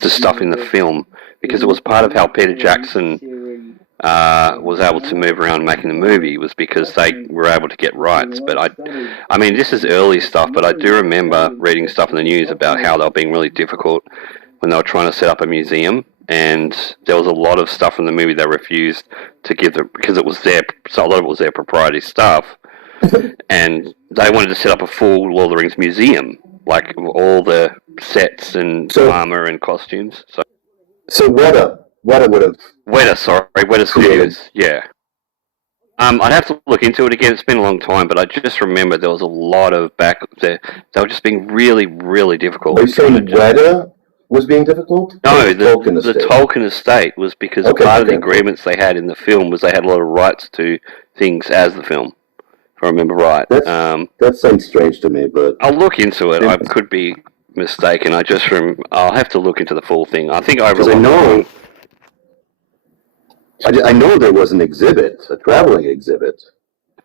the stuff in the film, because it was part of how Peter Jackson was able to move around making the movie, was because they were able to get rights. But I mean, this is early stuff, but I do remember reading stuff in the news about how they were being really difficult when they were trying to set up a museum, and there was a lot of stuff in the movie they refused to give them because it was their, so a lot of it was their proprietary stuff, and they wanted to set up a full Lord of the Rings museum, like all the sets and armor and costumes. So Weta would have. Weta Studios, yeah. I'd have to look into it again. It's been a long time, but I just remember there was a lot of back there. They were just being really, really difficult. Are you saying Weta was being difficult? No, the Tolkien estate was because part of the agreements they had in the film was they had a lot of rights to things as the film, if I remember right. That sounds strange to me, but I'll look into it. I could be mistaken. I'll have to look into the full thing. I think I know there was an exhibit, a traveling exhibit.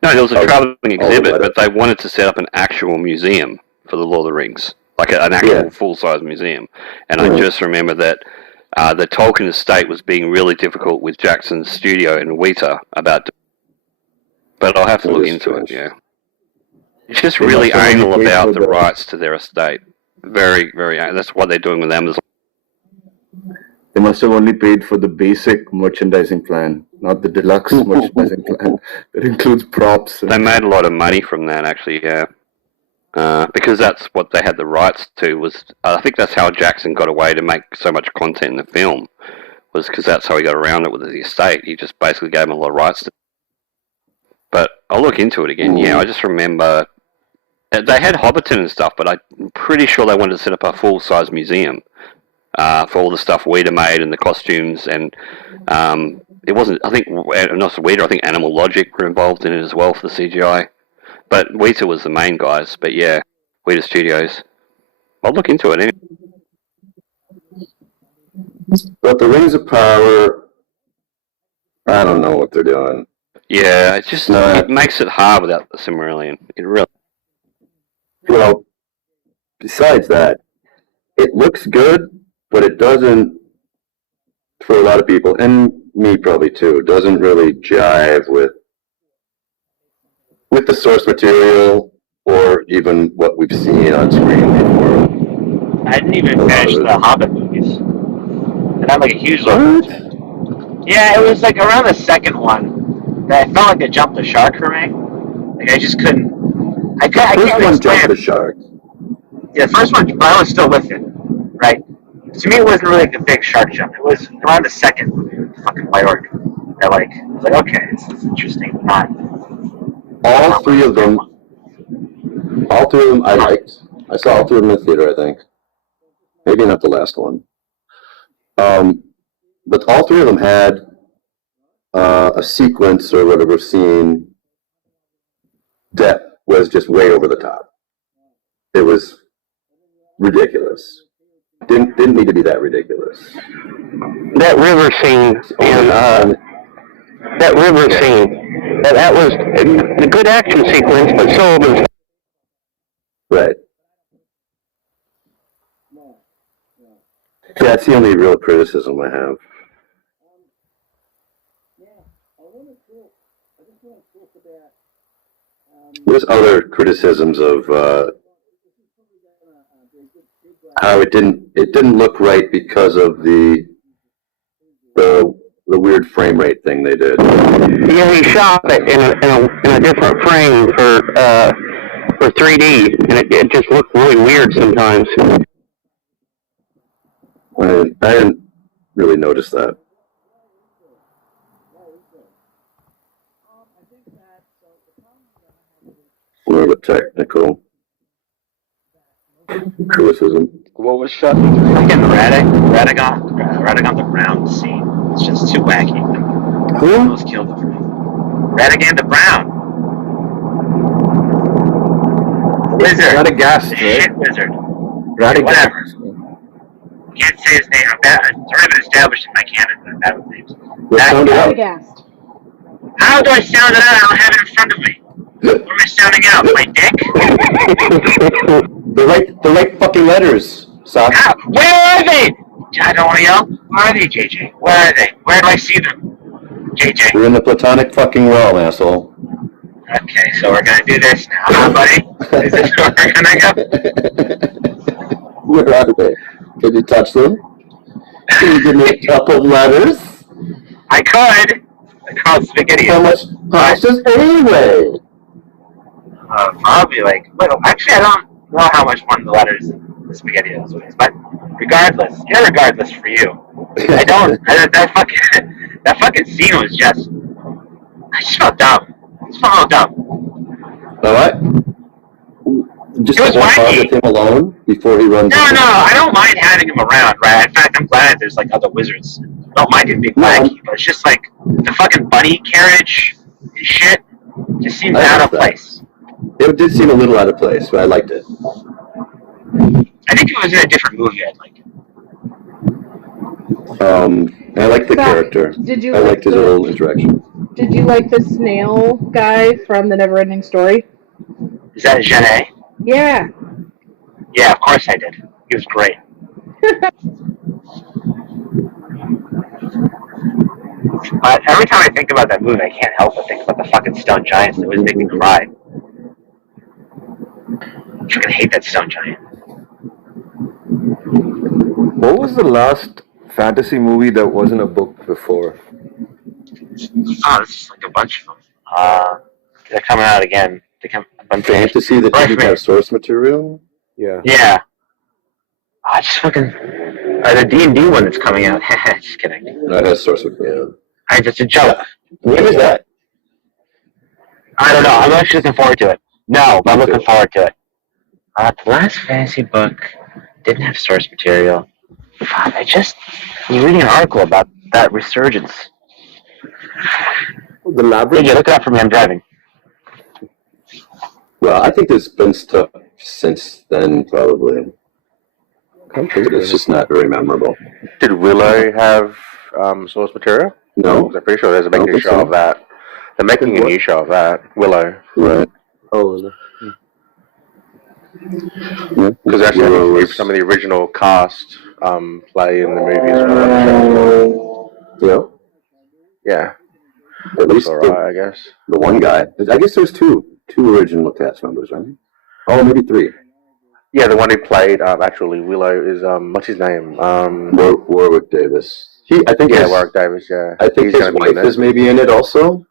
No, there was a traveling exhibit, but they wanted to set up an actual museum for the Lord of the Rings, like an actual full-size museum. And I just remember that the Tolkien estate was being really difficult with Jackson's studio and Weta about. But I'll have to look into it. Yeah, it's just really anal about the rights to their estate. Very, very. That's what they're doing with Amazon. They must have only paid for the basic merchandising plan, not the deluxe merchandising plan that includes props. They made a lot of money from that, actually, yeah. Because that's what they had the rights to. I think that's how Jackson got away to make so much content in the film, was because that's how he got around it with the estate. He just basically gave them a lot of rights to. But I'll look into it again. Yeah, I just remember they had Hobbiton and stuff, but I'm pretty sure they wanted to set up a full-size museum. For all the stuff Weta made and the costumes, and it wasn't. I think not Weta. I think Animal Logic were involved in it as well for the CGI, but Weta was the main guys. But yeah, Weta Studios. I'll look into it anyway. But the Rings of Power, I don't know what they're doing. Yeah, it's just it makes it hard without the Silmarillion. It really. Well, besides that, it looks good. But it doesn't, for a lot of people, and me probably too, doesn't really jive with the source material or even what we've seen on screen before. I didn't even finish the Hobbit movies. And I'm like a huge Yeah, it was like around the second one that I felt like they jumped the shark for me. Like I just couldn't. I can't jump the shark. Yeah, the first one, but I was still with it, right? To me, it wasn't really like a big shark jump. It was around the second movie with the fucking White Orc. I was like, okay, this is interesting, but not. All three of them I liked. I saw all three of them in the theater, I think. Maybe not the last one. But all three of them had a sequence or whatever scene that was just way over the top. It was ridiculous. Didn't need to be that ridiculous. That river scene and that was a good action sequence, but so was right. Yeah, that's the only real criticism I have. There's other criticisms of how it didn't look right because of the weird frame rate thing they did. Yeah, he shot it in a different frame for 3D, and it just looked really weird sometimes. I didn't really notice that. More of a technical criticism. What was shot? Fucking Radagon the Brown scene. It's just too wacky. Who? Almost killed it for me. Radagon the Brown. Wizard. Radagast, the right? shit wizard. Radagast. Whatever. Can't say his name. It's already been established in my canon that I'm bad with names. Radagast. How do I sound it out? I don't have it in front of me. What am I sounding out? My dick? The right fucking letters, Sock. Where are they? I don't want to yell. Where are they, JJ? Where are they? Where do I see them? JJ. You're in the platonic fucking realm, asshole. Okay, so we're gonna do this now, huh, buddy? Is this where we're gonna go? Where are they? Can you touch them? Can you give me a couple letters? I could. I called spaghetti. How much does anyway? Probably like, well, actually, I don't know how much one of the letters in the spaghetti is, but regardless, irregardless for you. I don't. That fucking scene was just. I just felt dumb. I just felt dumb. Alright. Just It was the whole part wacky. with him alone before he runs. No, I don't mind having him around, right? In fact, I'm glad there's like other wizards. I don't mind him being wacky, but it's just like the fucking bunny carriage shit just seems I out of like that. place. It did seem a little out of place, but I liked it. I think it was in a different movie I'd like it. I liked the Zach, character. Did you I like liked his the, little interaction. Did you like the snail guy from the Neverending Story? Is that Genet? Yeah. Yeah, of course I did. He was great. But every time I think about that movie, I can't help but think about the fucking stone giants. It always make me cry. I fucking hate that stone giant. What was the last fantasy movie that wasn't a book before? Oh, this is like a bunch of them. They're coming out again. They come a bunch of Fantasy that didn't have source material? Yeah. Yeah. I just fucking. The D&D one that's coming out. Just kidding. No, it has source material. It's a joke. When is that? I don't know. I'm actually looking forward to it. No, but I'm looking forward to it. The last fantasy book didn't have source material. Fuck, I was reading an article about that resurgence. The Labyrinth? Yeah, look it up for me. I'm driving. Well, I think there's been stuff since then, probably. It's just not very memorable. Did Willow have source material? No? I'm pretty sure there's a I don't new think show so. of that. They're making a What? new show of that. Willow. Right. Oh, Because actually Willow I think was- some of the original cast play in the movie as well. Yeah. Yeah. At least It's alright, I guess. the one guy. I guess there's two original cast members, right? Oh, maybe three. Yeah, the one who played actually Willow is what's his name? Warwick Davis. I think Yeah, his, Warwick Davis, yeah. I think He's his gonna be wife in it. is maybe in it also,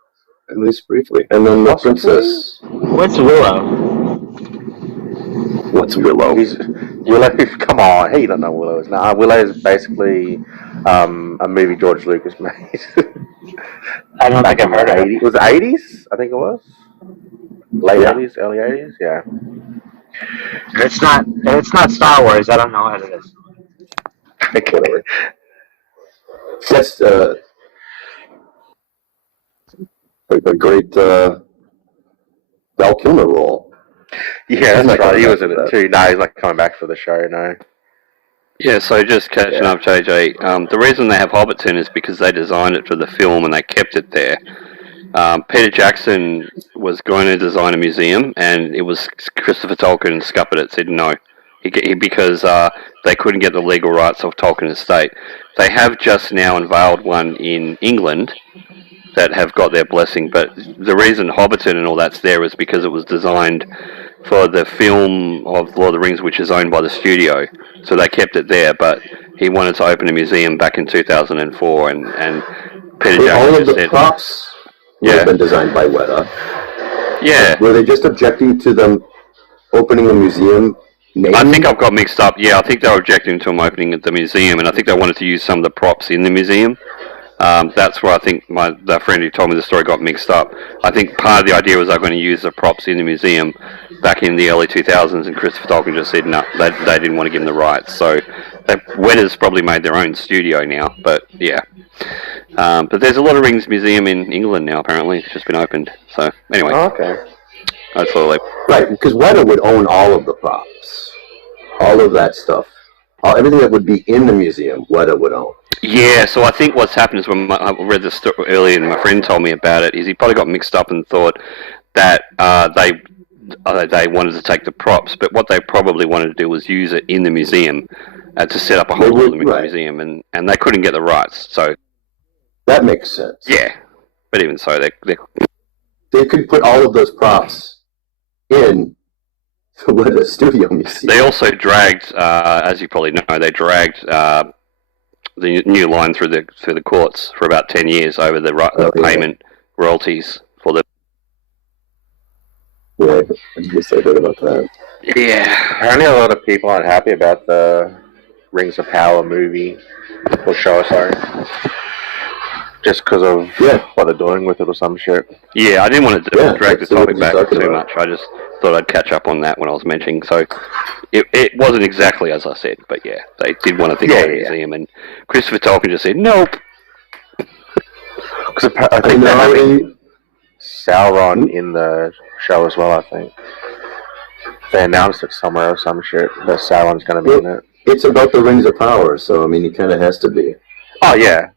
at least briefly. And then the Possibly. princess. What's Willow? What's Willow? He's Willow. Come on, hey, you don't know Willow is. Nah, Willow is basically a movie George Lucas made. I don't think I've heard of it. Was it 80s? I think it was. Late Yeah. 80s, early 80s. Yeah. If it's not Star Wars, I don't know what it is. Whatever. That's a great Val Kilmer role. Yeah, He's that's not right. coming He back was in for it that. too. No, he's like coming back for the show now. Yeah, so just catching up, JJ. The reason they have Hobbiton is because they designed it for the film and they kept it there. Peter Jackson was going to design a museum, and it was Christopher Tolkien scuppered it. Said no, because they couldn't get the legal rights of Tolkien estate. They have just now unveiled one in England that have got their blessing, but the reason Hobbiton and all that's there is because it was designed for the film of Lord of the Rings, which is owned by the studio. So they kept it there, but he wanted to open a museum back in 2004, and Peter All Jackson of just the said, props Yeah. have been designed by Weta. yeah. Were they just objecting to them opening a museum name? I think I've got mixed up. Yeah, I think they were objecting to him opening at the museum, and I think they wanted to use some of the props in the museum. That's where I think the friend who told me the story got mixed up. I think part of the idea was they were going to use the props in the museum back in the early 2000s, and Christopher Tolkien just said no, they didn't want to give him the rights. So Weta's probably made their own studio now, but yeah. But there's a lot of Rings Museum in England now, apparently. It's just been opened. So anyway, Oh, okay. that's all they... Right, because Weta would own all of the props. All of that stuff. Everything that would be in the museum, Weta would own. Yeah, so I think what's happened is when I read the story earlier and my friend told me about it, is he probably got mixed up and thought that they wanted to take the props, but what they probably wanted to do was use it in the museum. to set up a They whole would- other right. museum, and they couldn't get the rights. So That makes sense. yeah, but even so, They could put all of those props in with a studio museum. they also dragged, as you probably know, they dragged the new line through the courts for about 10 years over the Oh, yeah. payment royalties for the. Yeah, I guess I heard about that. Yeah, Apparently, a lot of people aren't happy about the Rings of Power movie or show. Sorry, just because of what they're doing with it or some shit. yeah. I didn't want to Yeah, drag the that's what topic we're back talking too about. much. I just thought I'd catch up on that when I was mentioning. So it wasn't exactly as I said, but yeah, they did want to think about a museum, and Christopher Tolkien just said nope. Because I think they're having Sauron in the show as well. I think they announced it somewhere or some shit that Sauron's going to be in it. It's about the Rings of Power, so I mean, he kind of has to be. Oh yeah,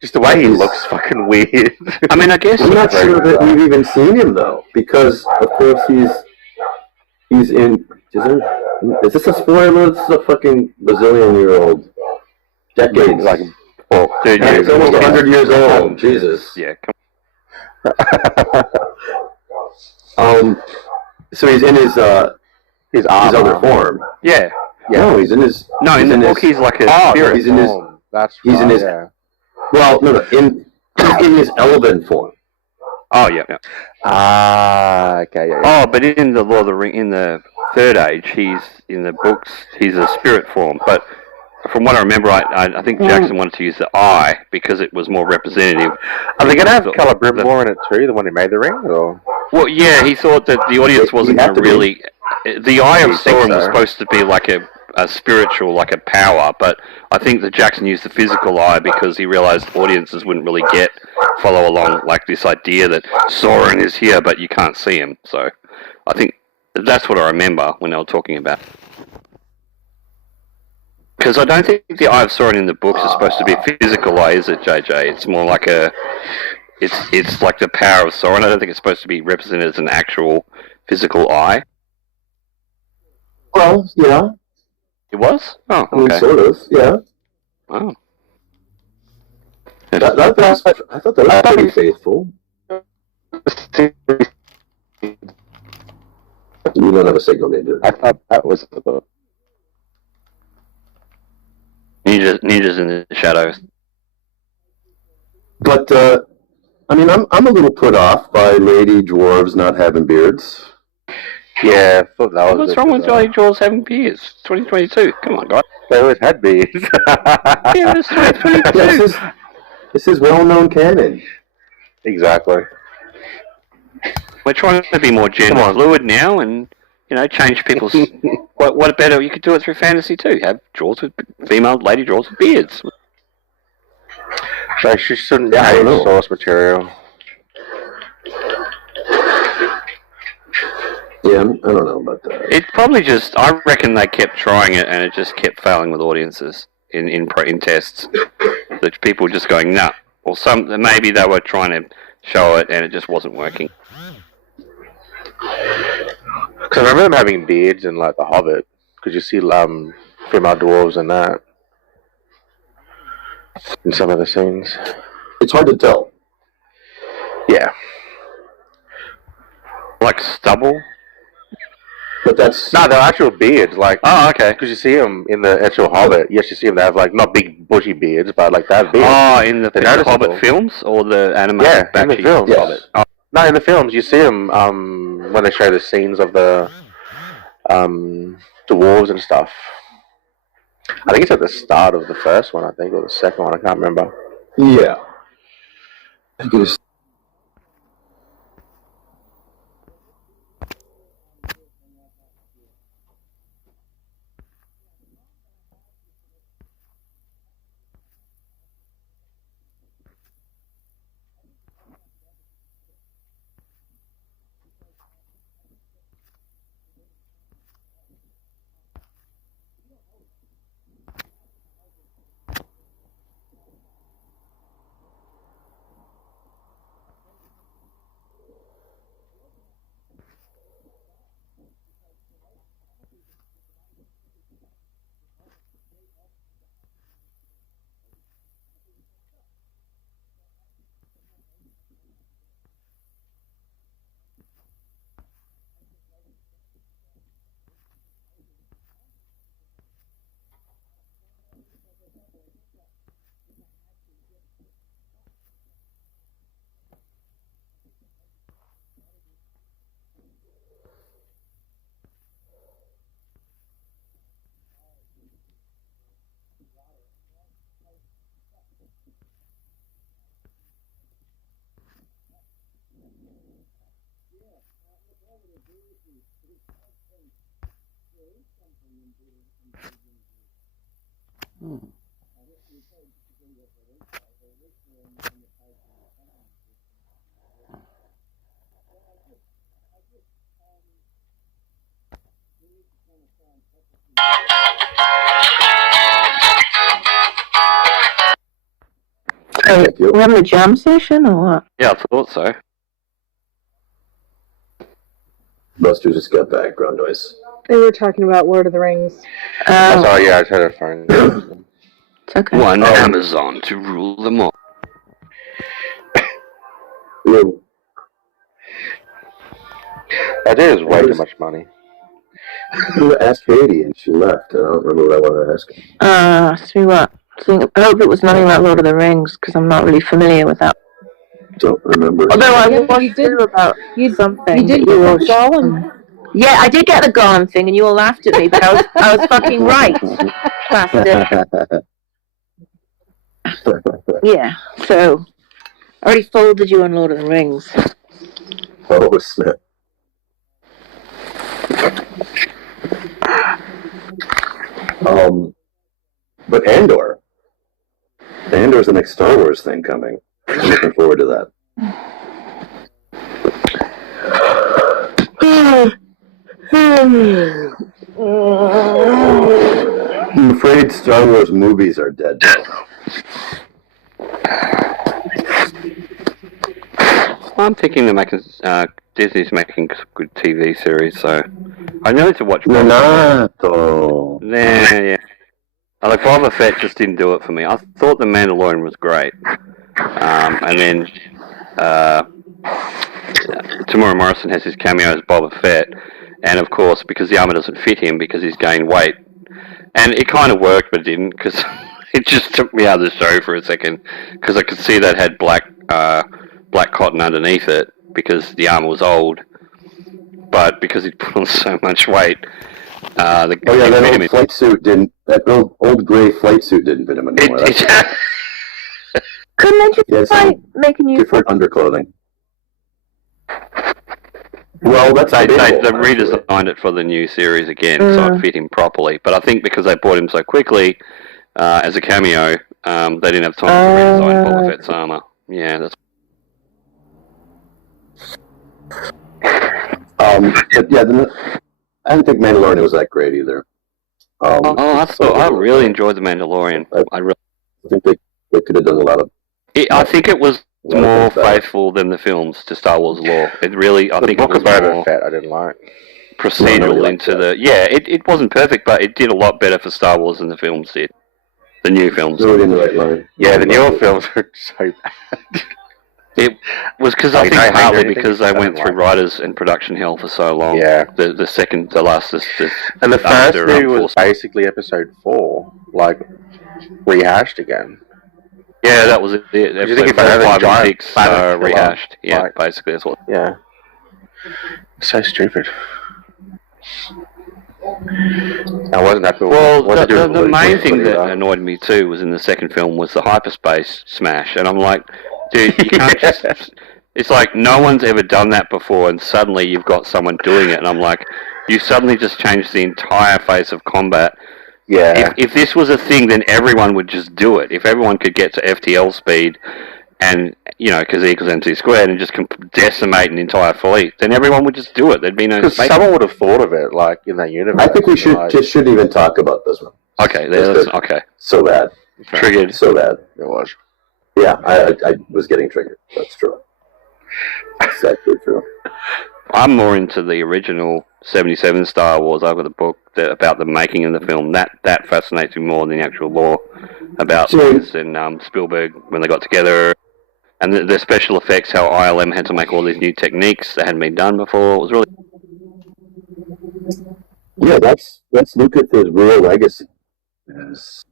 just the way he He's- looks fucking weird. I mean, I guess I'm not sure that we've even seen him though, because of course he's in. Is this a spoiler? This is a fucking bazillion-year-old, decades. Like, dude, Yeah, it's almost 100 years old. Jesus. yeah. So he's in his his armor. other form. Yeah. No, he's in his. No, in he's the his- book he's like a Oh, spirit. he's in his. form. That's he's in right, his- yeah. Well, no, he's in his Elven form. Oh yeah, yeah. Ah, okay, yeah. Oh, but in the Lord of the Ring, in the Third Age, he's in the books. He's a spirit form. But from what I remember, I think Jackson wanted to use the eye because it was more representative. Are they going to have The- Celebrimbor in it too, the one who made the ring? Or? Well, yeah, he thought that the audience wasn't had going to to be. really. The Eye of You think Sauron was so? supposed to be like a spiritual, like a power, but I think that Jackson used the physical eye because he realized audiences wouldn't really follow along, like this idea that Sauron is here, but you can't see him. So I think that's what I remember when they were talking about. Because I don't think the Eye of Sauron in the books is supposed to be a physical eye, is it, JJ? It's more like it's like the power of Sauron. I don't think it's supposed to be represented as an actual physical eye. Well, yeah. It was? Oh, I mean, okay. sort of. Yeah. Oh. I thought that was pretty faithful. You don't have a signal, Ninja. I thought that was Ninjas in the shadows. But I mean, I'm a little put off by lady dwarves not having beards. yeah. I thought that was What's wrong with Jolly Jaws having beards? It's 2022. Come on, guys. They always had beards. Yeah, it's 2022. This is well-known canon. Exactly. We're trying to be more gender fluid now, and change people's. what better? You could do it through fantasy too. Have Jaws with female lady Jaws with beards. So she shouldn't Yeah, I don't change know. source material. Yeah, I don't know about that. It probably just. I reckon they kept trying it, and it just kept failing with audiences in tests. That people were just going nah. Or maybe they were trying to show it, and it just wasn't working. Because I remember them having beards in like The Hobbit. Because you see female dwarves in that. In some of the scenes. It's hard to tell. Yeah. Like stubble. But that's No, they're actual beards. Like, Oh, okay. because you see them in the actual Hobbit. Yes, you see them. They have like not big bushy beards, but like they have beards. Oh, in the They're Hobbit noticeable. films or the animated Yeah, in the Bakshi films. Yes. Hobbit? Oh, No, in the films you see them when they show the scenes of the dwarves and stuff. I think it's at the start of the first one, I think, or the second one. I can't remember. yeah. I think it was Hey, Thank you. we're having a jam session or what? Yeah, I thought so. Buster just got background noise. They were talking about Lord of the Rings. I saw Oh, you guys had a phone. it's okay. One Oh. Amazon to rule them all. Yeah, That dude is way too much money. you asked Katie and she left. I don't remember what I wanted to ask her. See what? I hope it was nothing like Lord of the Rings, because I'm not really familiar with that. Don't remember. Although I Yeah, was you did- too about You something. you did that get were- the Gollum. Yeah, I did get the Gollum thing, and you all laughed at me, but I was fucking right, bastard. Yeah, so I already folded you on Lord of the Rings. Oh, snap. But Andor. Andor's the next Star Wars thing coming. I'm looking forward to that. I'm afraid Star Wars movies are dead now. I'm thinking they're making Disney's making good TV series, so I need to watch. Renato. Yeah. Like Boba Fett just didn't do it for me. I thought The Mandalorian was great, and then Tamura Morrison has his cameo as Boba Fett, and of course because the armor doesn't fit him because he's gained weight, and it kind of worked but didn't because it just took me out of the show for a second because I could see that had black cotton underneath it because the armor was old, but because he put on so much weight. That old flight suit didn't. That old gray flight suit didn't fit him anymore. Couldn't they just Yes, try making you? different underclothing. Well, that's They debatable, actually. redesigned it for the new series again, so it fit him properly. But I think because they bought him so quickly as a cameo, they didn't have time to redesign Boba Fett's armor. Yeah, that's. But yeah, I didn't think Mandalorian was that great either. I really enjoyed The Mandalorian. I think they could have done a lot of. I think it was a lot of more things better. faithful than the films to Star Wars lore. It really, I The think, Book it of was Boba more Fett I didn't like. procedural No, nobody into liked the. Yeah, it wasn't perfect, but it did a lot better for Star Wars than the films did. The new films. Throw it in the right line. Yeah, the newer films are so bad. It was because Like, I I think hate partly anything because they I went don't through like. writers and production hell for so long. Yeah. The last. And the first after, movie was Force- basically episode 4, like, rehashed again. Yeah, that was it. you think Episode if I had a 4, 5, and giant 6 planet killer, rehashed. Yeah, like- basically that's what. Yeah. So stupid. I wasn't happy with Well, what they the did main with thing it, that though. annoyed me too was in the second film was the hyperspace smash, and I'm like, dude, you can't just. It's like no one's ever done that before, and suddenly you've got someone doing it, and I'm like, you suddenly just changed the entire face of combat. Yeah. If this was a thing, then everyone would just do it. If everyone could get to FTL speed, and because E equals MC squared, and just decimate an entire fleet, then everyone would just do it. There'd be no Because space. someone would have thought of it, like, in that universe. I think we like, shouldn't even talk about this one. Okay, okay. So bad. Triggered. So bad. It was. Yeah, I was getting triggered. That's true. Exactly true. I'm more into the original 77 Star Wars. I've got a book about the making of the film. That fascinates me more than the actual lore about this and Spielberg when they got together. And the special effects, how ILM had to make all these new techniques that hadn't been done before. It was really... Yeah, that's Lucas' real legacy. Is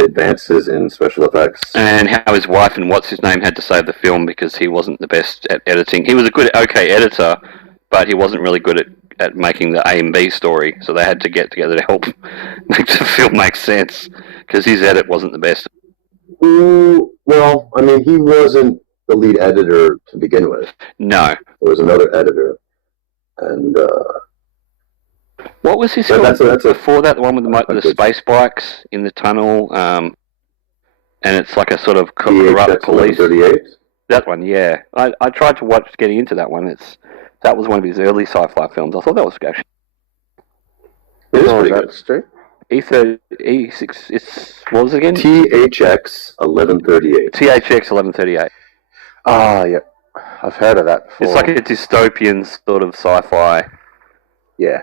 advances in special effects. And how his wife and what's-his-name had to save the film because he wasn't the best at editing. He was a good, okay editor, but he wasn't really good at making the A and B story. So they had to get together to help make the film make sense because his edit wasn't the best. Well, I mean, he wasn't the lead editor to begin with. No. There was another editor, and What was his That- film that's a- before that? The one with the a good- space bikes in the tunnel, and it's like a sort of THX corrupt police. 1138. That one, yeah. I tried to watch getting into that one. That was one of his early sci-fi films. I thought that was actually It is Oh, pretty good. that's true. E30, E6. It's what was it again? THX 1138. THX 1138. Ah, yep. I've heard of that before. It's like a dystopian sort of sci-fi yeah.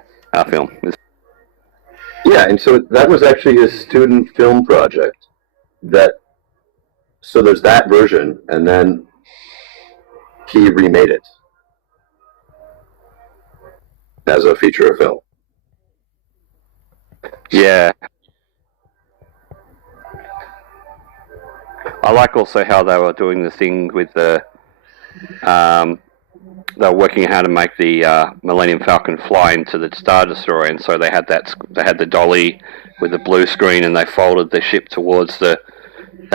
film. Yeah, and so that was actually his student film project. So there's that version, and then he remade it as a feature film. Yeah. I like also how they were doing the thing with the they were working out how to make the Millennium Falcon fly into the Star Destroyer, and so they had the dolly with the blue screen, and they folded the ship towards they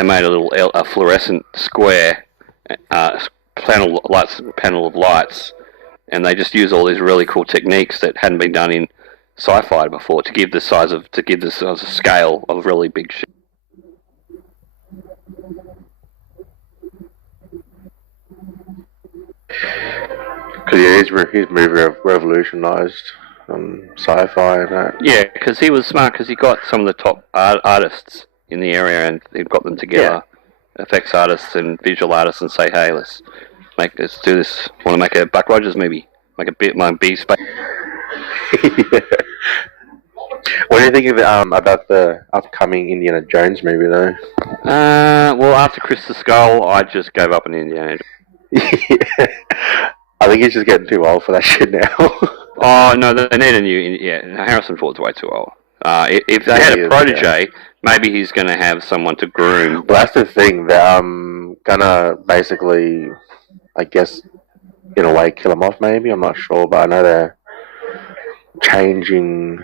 made a fluorescent square panel of lights, and they just used all these really cool techniques that hadn't been done in sci-fi before to give the size of scale of really big ship. Because his movie revolutionised sci-fi and that. Yeah, because he was smart, because he got some of the top artists in the area, and he got them together, effects artists and visual artists, and say, hey, let's do this. Want to make a Buck Rogers movie? Make my B space. Yeah. What do you think about the upcoming Indiana Jones movie, though? Well, after Crystal Skull, I just gave up on Indiana. I think he's just getting too old for that shit now. Oh no, they need a new. Yeah, Harrison Ford's way too old. If they had a protege, maybe he's going to have someone to groom. Well, that's the thing. They're gonna basically, I guess, in a way, kill him off. Maybe, I'm not sure, but I know they're changing.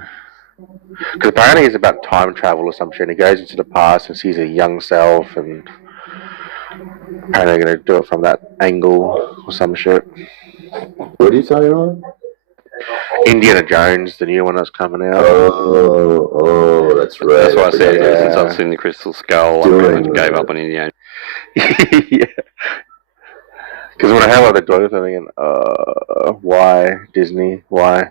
Because apparently it's about time travel or some shit. And he goes into the past and sees a young self, and apparently they're gonna do it from that angle or some shit. What are you talking about? Indiana Jones, the new one that's coming out. Oh, that's right. That's what I said. Yeah. Since I've seen the Crystal Skull, I pretty much gave up on Indiana. Yeah. Because when I heard what they're doing, I'm thinking, why Disney? Why?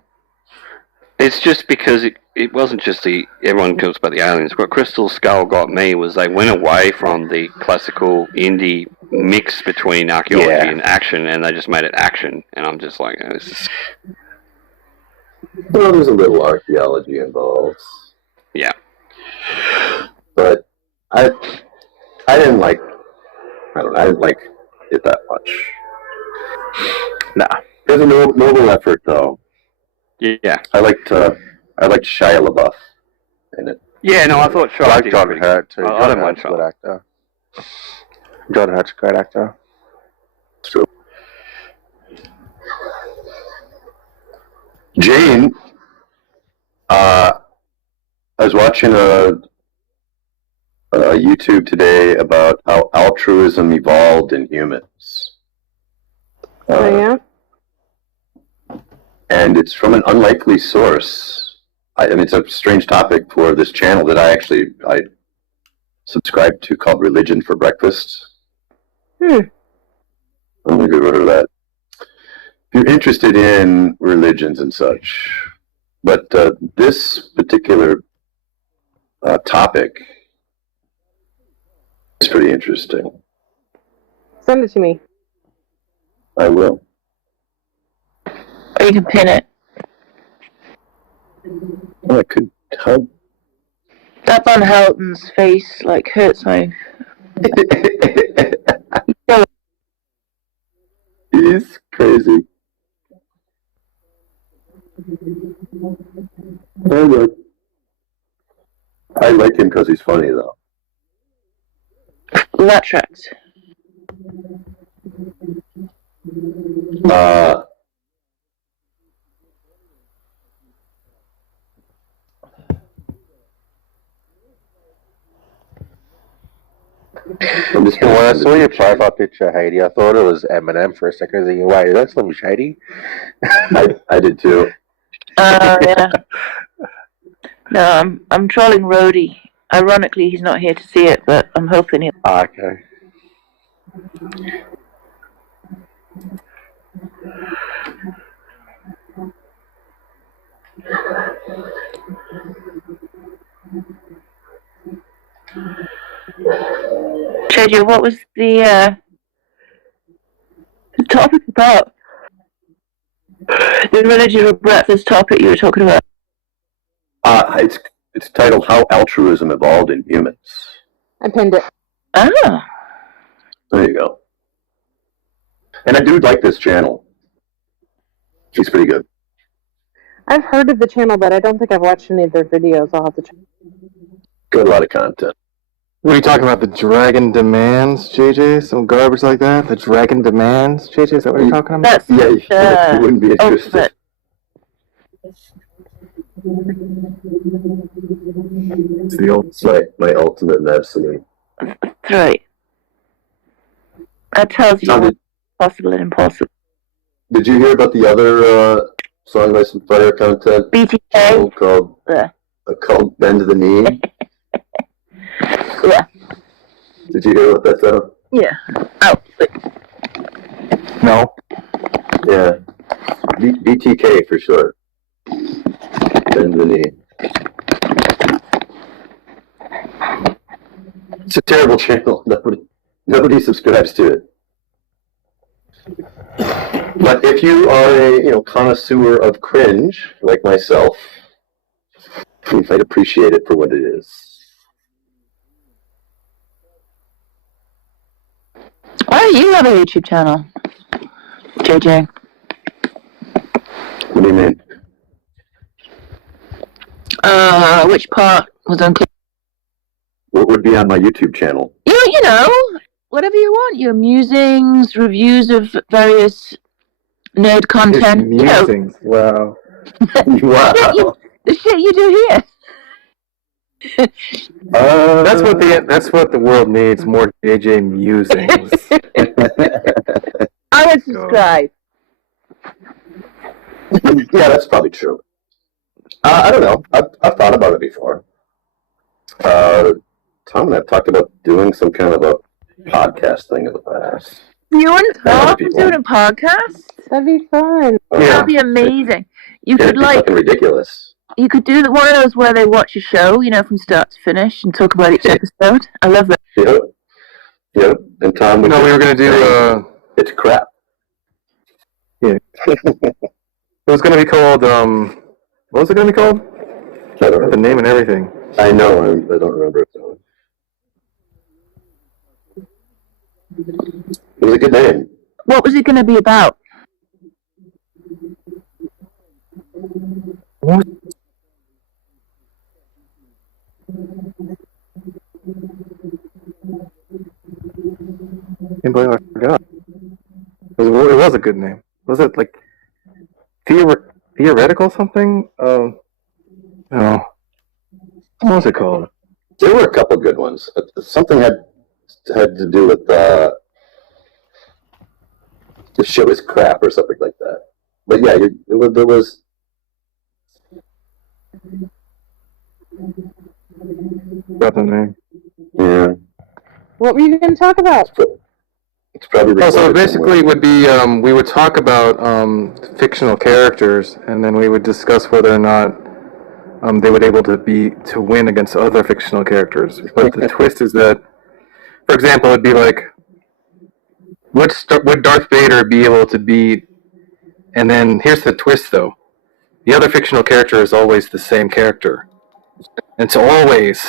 It's just because it wasn't just everyone talks about the aliens. What Crystal Skull got me was they went away from the classical indie mix between archaeology and action, and they just made it action. And I'm just like, this is... Well, there's a little archaeology involved. Yeah. But I didn't like it that much. Nah. There's a noble effort, though. Yeah. I liked Shia LaBeouf in it. Yeah, no, I thought I like John Hurt too. I don't mind Hurt's a good actor. John Hurt's a great actor. It's true. Jane, I was watching a YouTube today about how altruism evolved in humans. Oh yeah. And it's from an unlikely source. I mean, it's a strange topic for this channel that I subscribe to, called Religion for Breakfast. I don't know if you've heard of that. If you're interested in religions and such, but this particular topic is pretty interesting. Send it to me. I will. Or you can pin it. Well, I could hug. That Van Helden's face, like, hurts my... He's crazy. I like him because he's funny, though. That tracks. I'm just When I gonna saw your profile picture, Haiti, I thought it was Eminem for a second. I was thinking, wait, that's Slim Shady? I did too. Yeah. No, I'm trolling Rhodey. Ironically, he's not here to see it, but I'm hoping he'll. Okay. JJ, what was the topic about? The religion of breakfast topic you were talking about. It's titled "How Altruism Evolved in Humans." I pinned it. Oh. There you go. And I do like this channel. She's pretty good. I've heard of the channel, but I don't think I've watched any of their videos. I'll have to check. Got a lot of content. What are you talking about? The Dragon Demands, JJ? Some garbage like that? The Dragon Demands, JJ? Is that what you're talking about? That's Yeah, you wouldn't be interested. It's the old. It's my ultimate and absolute. That's right. That tells you what's possible and impossible. Did you hear about the other Song by Some Fire content BTK? called Bend to the Knee? Yeah. Did you hear what that's about? Yeah. Oh. No. Yeah. BTK for short. Bend to the Knee. It's a terrible channel. Nobody subscribes to it. But if you are a connoisseur of cringe like myself, you might appreciate it for what it is. Why don't you have a YouTube channel, JJ? What do you mean? Which part was unclear? What would be on my YouTube channel? You know, whatever you want. Your musings, reviews of various nerd content. Musings. Wow. Wow. The shit you do here. That's what the world needs. More JJ musings. I would subscribe. Yeah, that's probably true. I don't know. I've thought about it before. Tom and I've talked about doing some kind of a podcast thing in the past. You and Tom doing a podcast? That'd be fun. That'd be amazing. You Yeah, could it'd be fucking ridiculous. You could do one of those where they watch a show, from start to finish, and talk about each episode. I love that. Yep. And Tom would. No, we were gonna do. It's crap. Yeah. It was gonna be called. What was it gonna be called? I don't know. The name and everything. I know. I don't remember it. It was a good name. What was it going to be about? What? Can't believe I forgot. It was a good name. Was it like theoretical something? No. What was it called? There were a couple good ones. Something had to do with the show is crap or something like that. But yeah, there was. Got the name. Yeah. What were you going to talk about? It's probably. So basically, it would be we would talk about fictional characters, and then we would discuss whether or not they would able to win against other fictional characters. But the twist is that, for example, it'd be like, would Darth Vader be able to beat? And then here's the twist, though: the other fictional character is always the same character. And it's always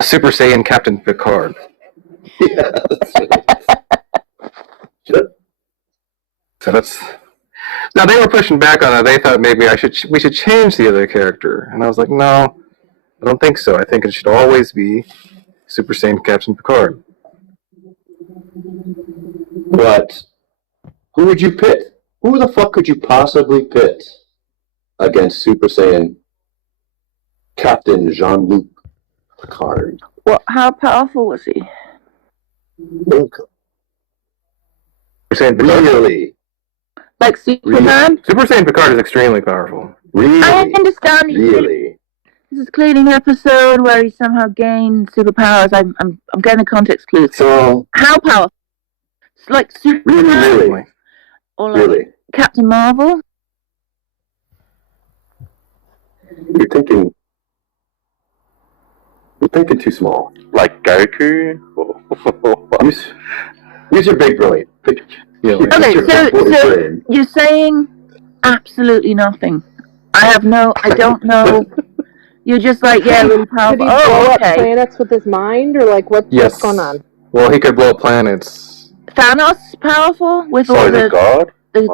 Super Saiyan Captain Picard. Yeah, So that's. Now they were pushing back on it. They thought maybe we should change the other character, and I was like, no, I don't think so. I think it should always be Super Saiyan Captain Picard. But who would you pit? Who the fuck could you possibly pit against Super Saiyan Captain Jean-Luc Picard? How powerful was he? Super Saiyan Picard? Really? Like Superman? Super Saiyan Picard is extremely powerful. Really? I understand that Really? this is clearly an episode where he somehow gained superpowers. I'm getting the context clues. So, How powerful? It's like Superman really? or like Really? Captain Marvel? You're thinking too small. Like Goku? Use your big brain. Yeah, like, Okay, Use your so big brain. you're saying absolutely nothing. I don't know. You're just like, yeah, really Could powerful. he blow Oh, up okay. planets with his mind, or like what's yes. going on? Well, he could blow up planets. Thanos powerful with So all is it the, God?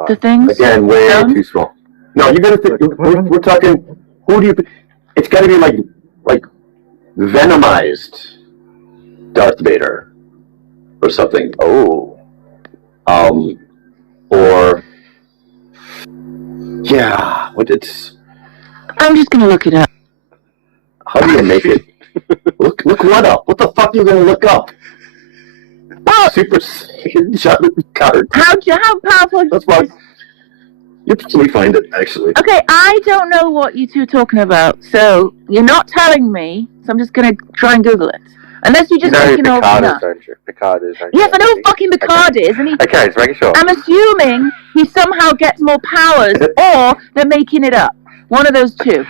the things? Again, way Done? too small. No, you gotta think. We're talking. Who do you? It's gotta be like venomized Darth Vader or something. Oh. Or yeah. What it's? I'm just gonna look it up. How do you make it? Look what up? What the fuck are you gonna look up? What? Super Saiyan John Picard. How powerful That's is why. this? Let me find it actually. Okay, I don't know what you two are talking about, so you're not telling me, so I'm just gonna try and Google it. Unless you're You just know who making all Picard is, up. don't you? Picard is, don't you? Yes, I know who fucking Picard is, and he, Okay, just making sure. I'm assuming he somehow gets more powers, or they're making it up. One of those two.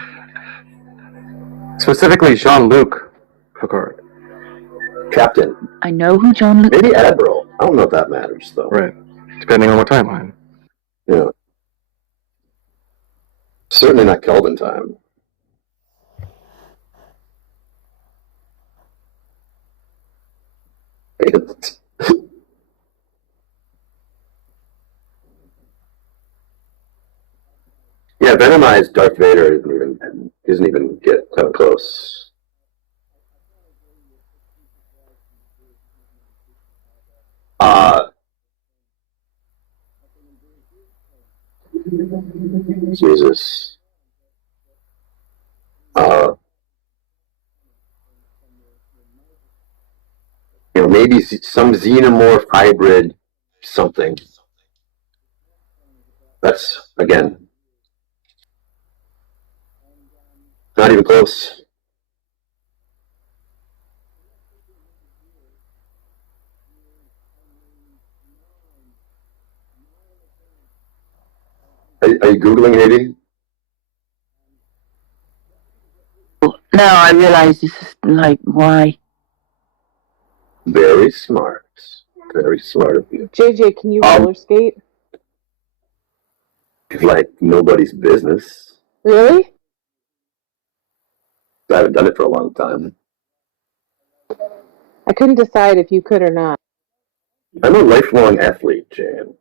Specifically, Jean-Luc Picard. Captain. I know who John Luke. Maybe Admiral. I don't know if that matters though. Right. Depending on what timeline. Yeah. Certainly not Kelvin time. Yeah, venomized Darth Vader isn't even get close. Jesus. Maybe some xenomorph hybrid something. That's, again, not even close. Are you Googling, Haiti? No, I realize this is like, why? Very smart. Very smart of you. JJ, can you roller skate? Like nobody's business. Really? I haven't done it for a long time. I couldn't decide if you could or not. I'm a lifelong athlete, Jan.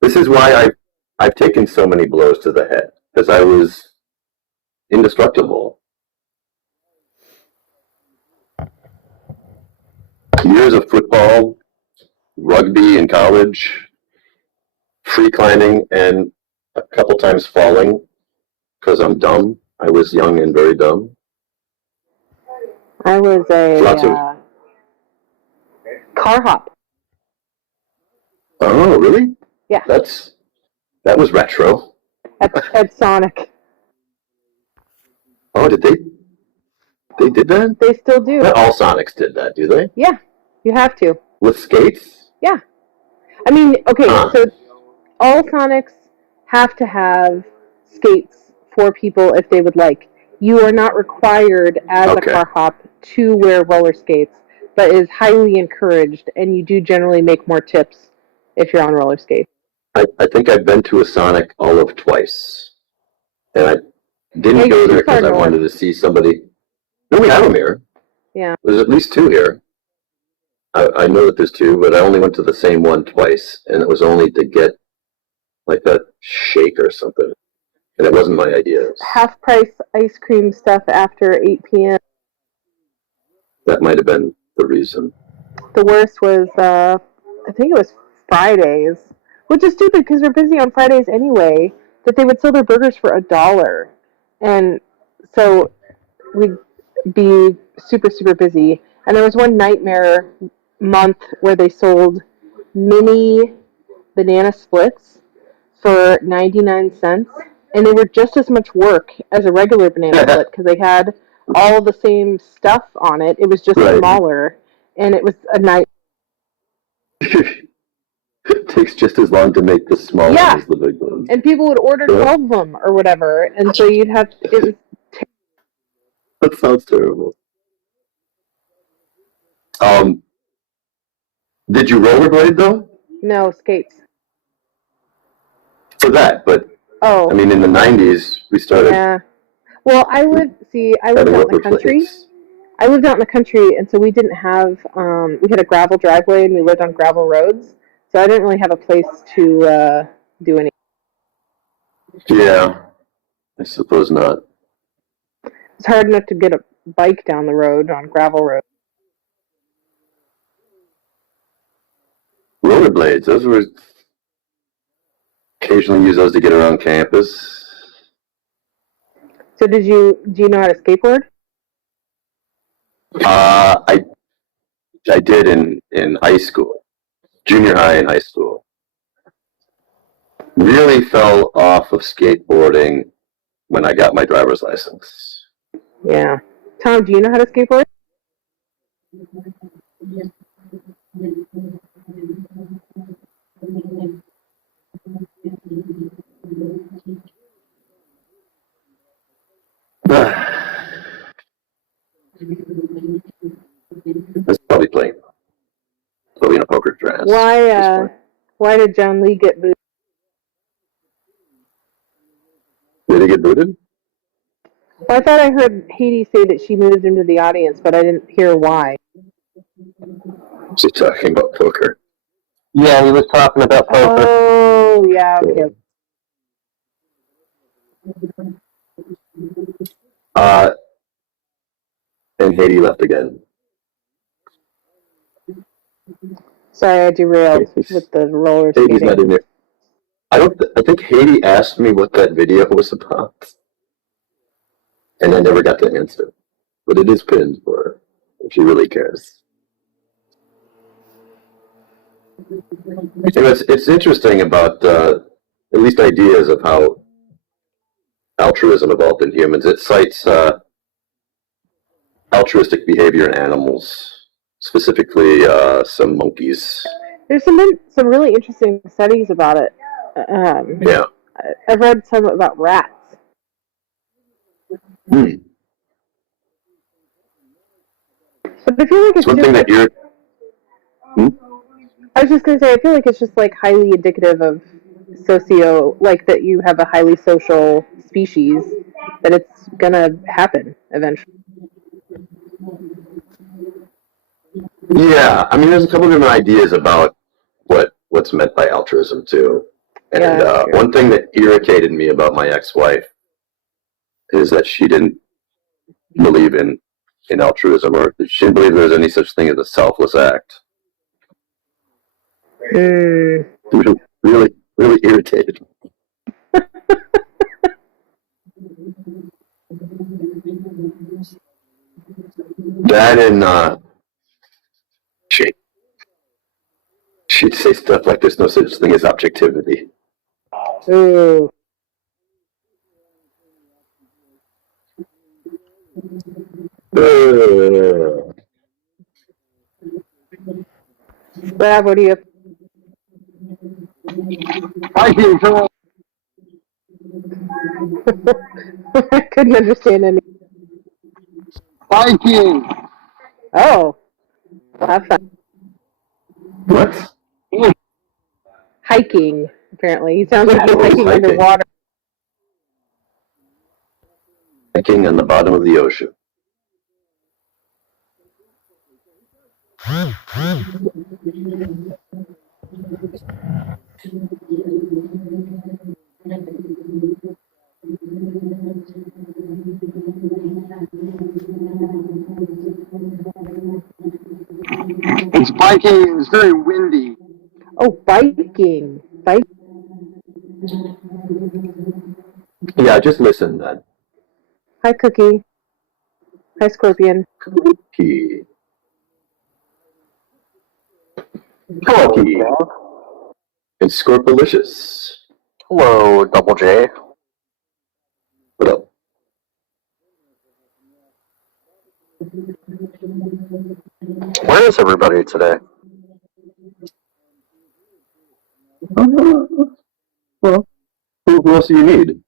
This is why I've taken so many blows to the head, because I was indestructible. Years of football, rugby in college, free climbing, and a couple times falling because I'm dumb. I was young and very dumb. I was Lots of- a car hop. Oh, really? Yeah. That was retro. At Sonic. Oh, did they did that? They still do. Not all Sonics did that, do they? Yeah, you have to. With skates? Yeah. I mean, okay, Huh. so all Sonics have to have skates for people if they would like. You are not required as Okay. a car hop to wear roller skates, but is highly encouraged, and you do generally make more tips if you're on roller skates. I think I've been to a Sonic all of twice. And I didn't Hey, go there you because I are wanted to see somebody. No, we have them here. Yeah. There's at least two here. I know that there's two, but I only went to the same one twice, and it was only to get like a shake or something. And it wasn't my idea. Half price ice cream stuff after 8 p.m. That might have been the reason. The worst was, I think it was Fridays, which is stupid because they're busy on Fridays anyway, that they would sell their burgers for $1. And so we'd be super, super busy. And there was one nightmare month where they sold mini banana splits for 99 cents, and they were just as much work as a regular banana split because they had all the same stuff on it. It was just Right. smaller, and it was a nice. It takes just as long to make the small Yeah. one as the big one. And people would order Yeah. 12 of them or whatever, and so you'd have. It was That sounds terrible. Did you rollerblade though? no skates. For that, but Oh, I mean, in the '90s, we started yeah. Well, I lived out having in the country. rollerblades. I lived out in the country, and so we didn't have. We had a gravel driveway, and we lived on gravel roads, so I didn't really have a place to do any. Yeah, I suppose not. It's hard enough to get a bike down the road on gravel road. Rollerblades, those were occasionally use those to get around campus. So do you know how to skateboard? I did in high school, junior high and high school. Really fell off of skateboarding when I got my driver's license. Yeah. Tom, do you know how to skateboard? That's probably playing. Probably in a poker dress. Why did John Lee get booted? Did he get booted? Well, I thought I heard Haiti say that she moved into the audience, but I didn't hear why. Was he talking about poker? Yeah, he was talking about poker. Oh, yeah, okay. And Haiti left again. Sorry, I derailed with the roller Haiti's not skating. in there. I think Haiti asked me what that video was about, and I never got to answer. But it is pinned for her, if she really cares. It's interesting about at least ideas of how altruism evolved in humans. It cites altruistic behavior in animals, specifically some monkeys. There's some really interesting studies about it. Yeah. I've read some about rats. Hmm. But I feel like it's One just thing that you're. I was just going to say, I feel like it's just like highly indicative of like that you have a highly social species, that it's going to happen eventually. Yeah, I mean, there's a couple different ideas about what's meant by altruism too. And Yeah, sure. one thing that irritated me about my ex-wife is that she didn't believe in altruism, or she didn't believe there was any such thing as a selfless act. Really, really irritated me. That and she'd say stuff like there's no such thing as objectivity. Ooh. Brad, what do you? I couldn't understand any. Viking. Oh, have fun. What? Hiking, apparently. He sounds like he's Oh, hiking hiking. underwater. Hiking on the bottom of the ocean. It's biking. It's very windy. Oh, biking. Yeah, just listen then. Hi, Cookie. Hi, Scorpion. Cookie. Hello, and Scorpalicious. Hello, Double J. What up? Where is everybody today? Well, who else do you need?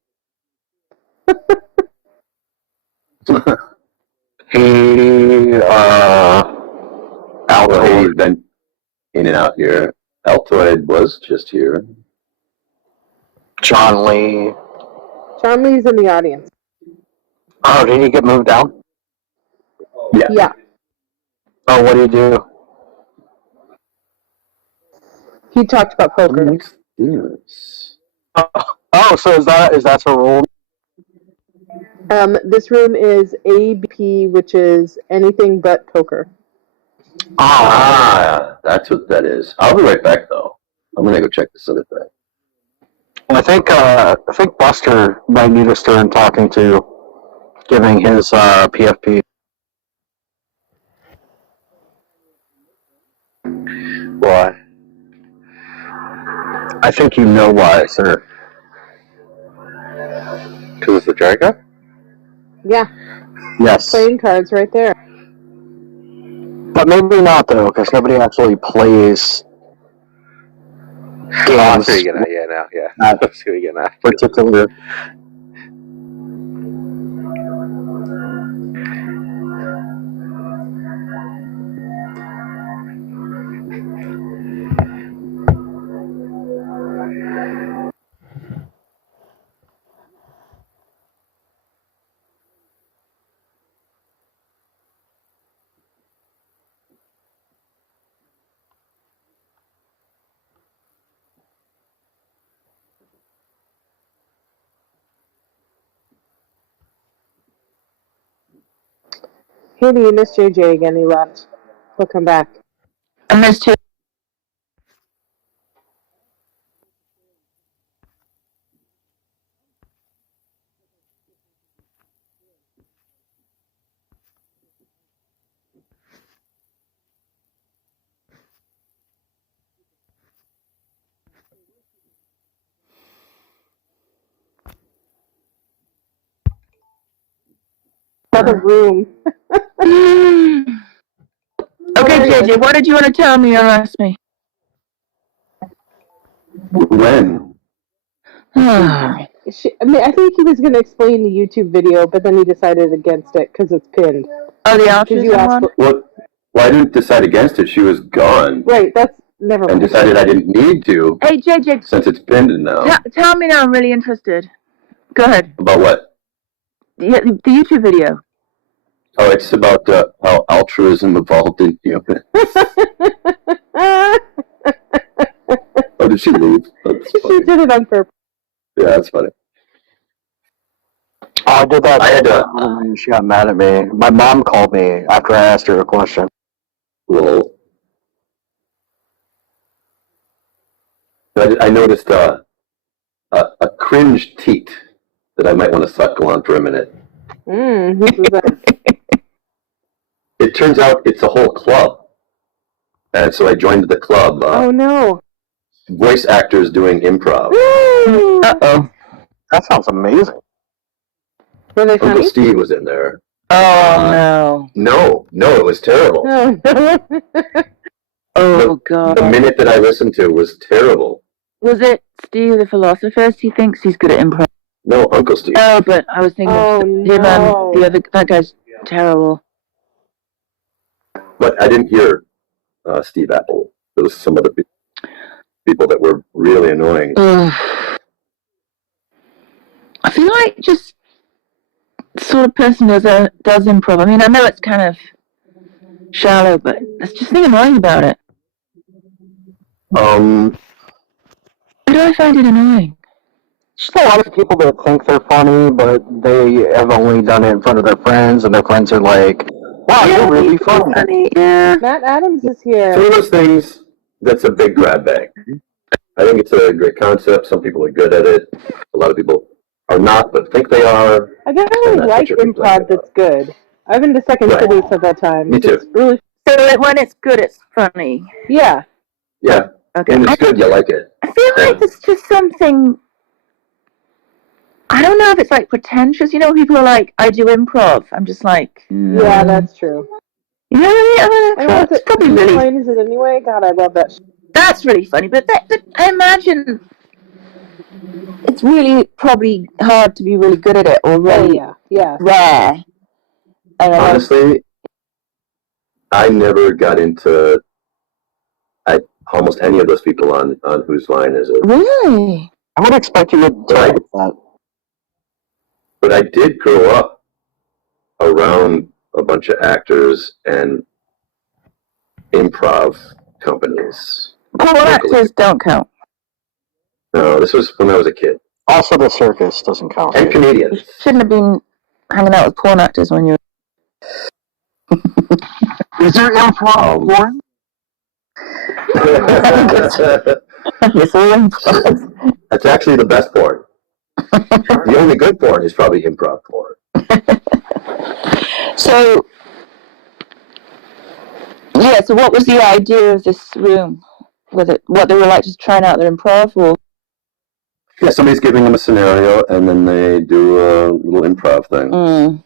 Hey, Well, hey, Altoid. you've been in and out here. Altoid was just here. John Lee. John Lee's in the audience. Oh, did he get moved down? Yeah. Yeah. Oh, what do you do? He talked about poker. Yes. Oh, so is that a rule? This room is ABP, which is anything but poker. Ah, that's what that is. I'll be right back, though. I'm gonna go check this other thing. I think Buster might need a stern talking to, giving his PFP. Why? I think you know why, sir. Because it's the Joker? Yeah, Yes. playing cards right there. But maybe not, though, because nobody actually plays Oh, I games see what you're getting at. Yeah, now. Yeah. I see what you're getting at. particular. Hey, do you miss JJ again? He left. He'll come back. I missed him. Another room. Okay, JJ, what did you want to tell me or ask me? When? I think he was going to explain the YouTube video, but then he decided against it because it's pinned. Oh, the Because you autism asked one? for, Well, I didn't decide against it. She was gone. right, that's never And mind. decided I didn't need to Hey, JJ, since it's pinned now. tell me now. I'm really interested. Go ahead. About what? The YouTube video. Oh, it's about how altruism evolved in humans. Oh, did she leave? That's She funny. did it on purpose. Yeah, that's funny. Oh, I did that. I had to. And she got mad at me. My mom called me after I asked her a question. Well, I noticed a cringe teat that I might want to suckle on for a minute. Whose was that? It turns out it's a whole club. And so I joined the club. Oh, no. Voice actors doing improv. Uh-oh. That sounds amazing. Were they Uncle funny? Steve was in there. Oh, no. No, it was terrible. Oh, no. Oh, God. The minute that I listened to was terrible. Was it Steve the Philosophist? He thinks he's good at improv. No, Uncle Steve. Oh, but I was thinking Oh, of him no. and the other, that guy's terrible. But I didn't hear Steve Apple. There was some other people that were really annoying. Ugh. I feel like just sort of person does improv. I mean, I know it's kind of shallow, but there's just something annoying about it. Why do I find it annoying? Just a lot of people that think they're funny, but they have only done it in front of their friends, and their friends are like, wow, you're really funny. Yeah. Matt Adams is Some here. of those things, that's a big grab bag. I think it's a great concept. Some people are good at it. A lot of people are not, but think they are. I generally And that's like what you're complaining improv that's good. I've been to Second Right. City several times. Me too. It's really, So when it's good, it's funny. yeah. Yeah, Okay. and it's good. You like it. I feel like it's just something. I don't know if it's like pretentious. You know, people are like, I do improv. I'm just like, Yeah, that's true. You know what I And mean? was It's it? probably Whose really. line is it anyway? God, I love that. That's really funny, but I imagine it's really probably hard to be really good at it or Oh really yeah. rare. And Honestly, I never got into almost any of those people on Whose Line Is It. really? I would expect you would Right. target that. But I did grow up around a bunch of actors and improv companies. Poor actors don't count. No, this was when I was a kid. Also, the circus doesn't count. And comedians. You shouldn't have been hanging out with porn actors when you Is there improv porn? It's all improv. That's actually the best porn. The only good porn is probably improv porn. So, yeah, so what was the idea of this room? Was it what they were like just trying out their improv or? Yeah, somebody's giving them a scenario and then they do a little improv thing.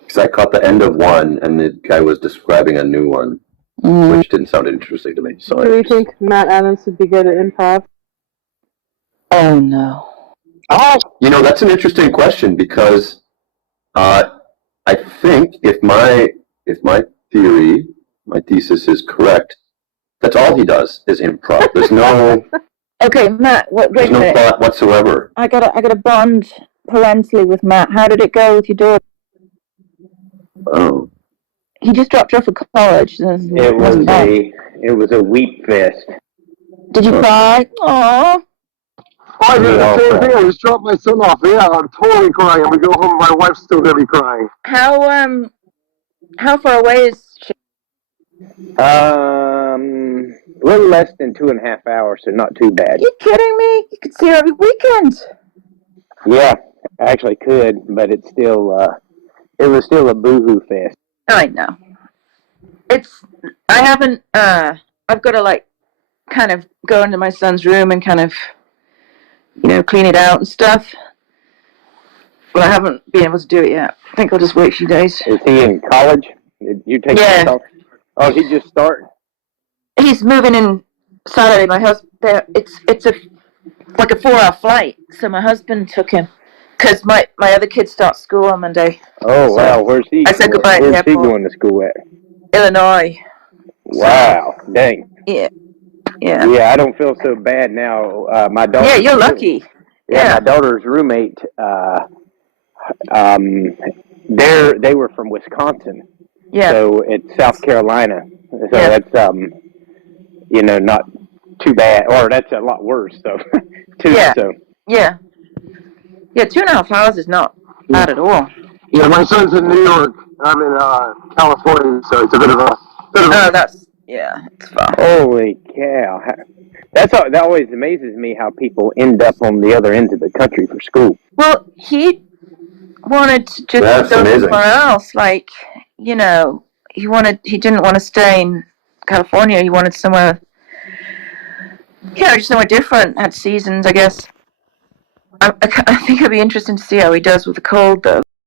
Because I caught the end of one and the guy was describing a new one, which didn't sound interesting to me. So Do you think Matt Adams would be good at improv? Oh no. Oh, you know, that's an interesting question because I think if my theory, my thesis is correct, that's all he does is improv. There's no Okay, Matt. Wait there's a no minute. thought whatsoever. I got a bond parentally with Matt. How did it go with your daughter? Oh. He just dropped her off at college. It was a weep fest. Did you cry? Aww. I did the same thing. I just dropped my son off. Yeah, I'm totally crying. And we go home, my wife's still gonna be crying. How far away is she? A little less than 2.5 hours, so not too bad. You kidding me? You could see her every weekend. Yeah, I actually could, but it's still, it was still a boohoo fest. I know. I've got to like kind of go into my son's room and kind of, clean it out and stuff. But I haven't been able to do it yet. I think I'll just wait a few days. Is he in college? Did you take him off? Oh, he just started? He's moving in Saturday. My husband, it's like a 4-hour flight. So my husband took him because my other kids start school on Monday. Oh, wow. Where's he? I said goodbye at the Where's he airport. going to school at? Illinois. Wow. Dang. Yeah. Yeah, I don't feel so bad now. My daughter. Yeah, you're lucky. Yeah, my daughter's roommate, they were from Wisconsin. Yeah. So it's South Carolina. So Yeah. that's, not too bad. Or that's a lot worse, so, too. Yeah. So. Yeah. Yeah, 2.5 hours is not bad at all. Yeah, my son's in New York. I'm in California, so it's a bit of a. It's far. Holy cow. That always amazes me how people end up on the other end of the country for school. Well, he wanted to just That's go amazing. somewhere else. Like, he didn't want to stay in California. He wanted somewhere, just somewhere different. Had seasons, I guess. I think it'd be interesting to see how he does with the cold, though.